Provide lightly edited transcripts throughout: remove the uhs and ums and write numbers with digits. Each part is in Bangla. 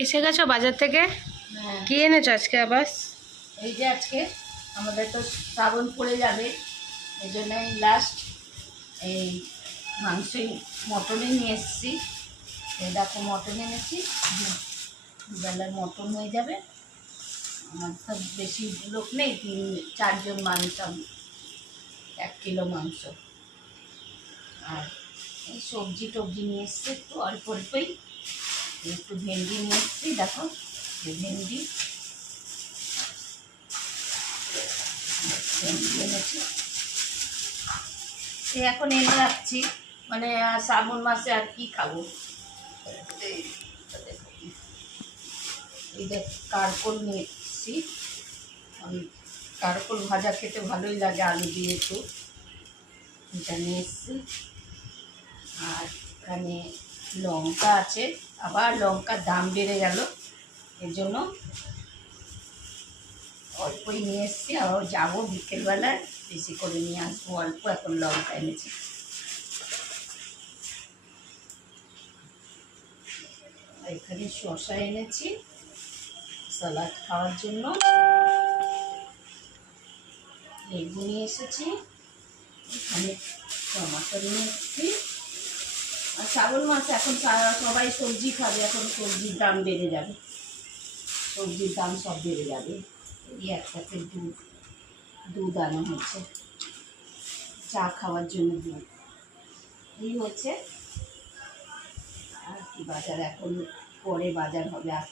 এসে গেছো বাজার থেকে? কি এনেছো আজকে আবার? এই যে আজকে আমাদের তো শ্রাবণ পড়ে যাবে, এই জন্য লাস্ট এই মাংসই মটনে নিয়ে এসেছি। এই দেখো মটন এনেছি, দুবেলার মটন হয়ে যাবে। আমার তো বেশি লোক নেই, 3-4 জন মানুষ, 1 কিলো মাংস। আর এই সবজি টবজি নিয়ে এসছে একটু অল্প অল্পই, একটু ভেন্ডি নিয়ে এসছি, দেখো ভেন্ডি এনেছি। এখন এনে রাখছি, মানে শ্রাবণ মাসে আর কি খাবো। এই দেখ কারকল নিয়ে এসছি, কারকল ভাজা খেতে ভালোই লাগে আলু দিয়ে, একটু এটা নিয়ে এসছি। আর এখানে লঙ্কা আছে, আবার লঙ্কার দাম বেড়ে গেল, এর জন্য অল্পই নিয়ে এসছি। আবার যাবো বিকেলবেলায়, বেশি করে নিয়ে আসবো, অল্প এখন লঙ্কা এনেছি। এখানে শসা এনেছি সালাদ খাওয়ার জন্য, লেবু নিয়ে এসেছি, এখানে টমাটো নিয়ে এসেছি। আর শ্রাবণ মাস, এখন সবাই সবজি খাবে, এখন সবজির দাম বেড়ে যাবে, সবজির দাম সব বেড়ে যাবে। এই একসাথে দুধ আনা হচ্ছে চা খাওয়ার জন্য, দুধ এই হচ্ছে। আর কি বাজার, এখন পরে বাজার হবে। আর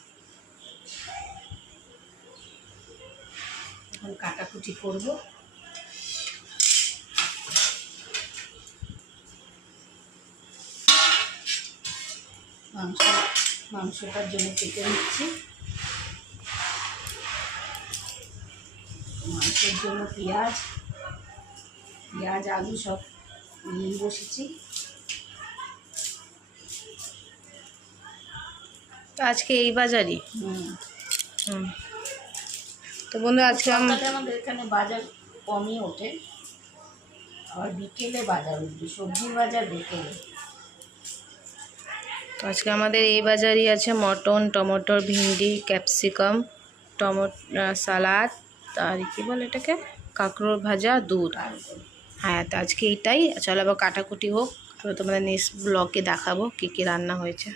এখন কাটাকুটি করবো। মাংসটার জন্য কেটে নিচ্ছি, মাংসের জন্য পেঁয়াজ আলু সব নিয়ে বসেছি। আজকে এই বাজারই? তো বন্ধু আজকে আমাদের এখানে বাজার কমই ওঠে, আবার বিকেলে বাজার উঠবে, সবজির বাজার বিকেলে। তো আজকে আমাদের এই বাজারই আছে মটন, টমেটো, ভিন্ডি, ক্যাপসিকাম, সালাদ, আর কি বলে এটাকে, কাঁকরোল ভাজা, দুধ। হ্যাঁ, তো আজকে এইটাই। চলো আবার কাটাকুটি হোক, তোমাদের নেক্সট ব্লগে দেখাবো কী কী রান্না হয়েছে।